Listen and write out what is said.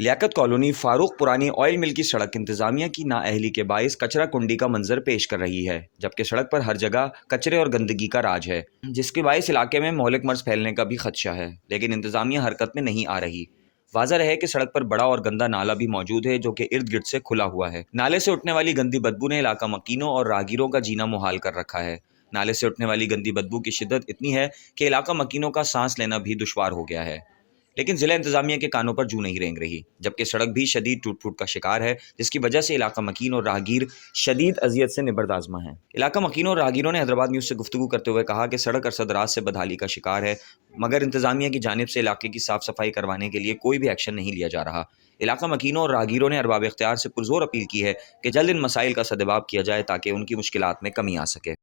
Liaquat colony Farooq पुरानी oil मिल की सड़क इंतजामिया की नाअहली के बाइस कचरा कुंडी का मंजर पेश कर रही है, जबकि सड़क पर हर जगह कचरे और गंदगी का राज है, जिसके बाइस इलाके में मौलिक मर्ज फैलने का भी खदशा है। लेकिन इंतजामिया हरकत में नहीं आ रही। वाज़ह है कि सड़क पर बड़ा और गंदा नाला भी मौजूद है, जो कि इर्द गिर्द से खुला हुआ है। नाले से उठने वाली गंदी बदबू ने इलाका मकीनों और राहगीरों का जीना मुहाल कर रखा है। नाले से उठने वाली गंदी बदबू की शिद्दत इतनी है कि इलाका मकीनों का सांस लेना भी दुश्वार हो गया है। लेकिन जिला इंतजामिया के कानों पर जू नहीं रेंग रही, जबकि सड़क भी शदीद टूट फूट का शिकार है, जिसकी वजह से इलाका मकीन और राहगीर शदीद अजियत से निबर्दाजमा है। इलाका मकीनों और राहगीरों ने हैदराबाद न्यूज़ से गुफ्तगू करते हुए कहा कि सड़क अरसदराज से बदहाली का शिकार है, मगर इंतजामिया की जानिब से इलाके की साफ सफाई करवाने के लिए कोई भी एक्शन नहीं लिया जा रहा। इलाका मकीनों और राहगीरों ने अरबाब इख्तियार से पुरजोर अपील की है कि जल्द इन मसाइल का सदबाब किया जाए ताकि उनकी मुश्किलात में कमी आ सके।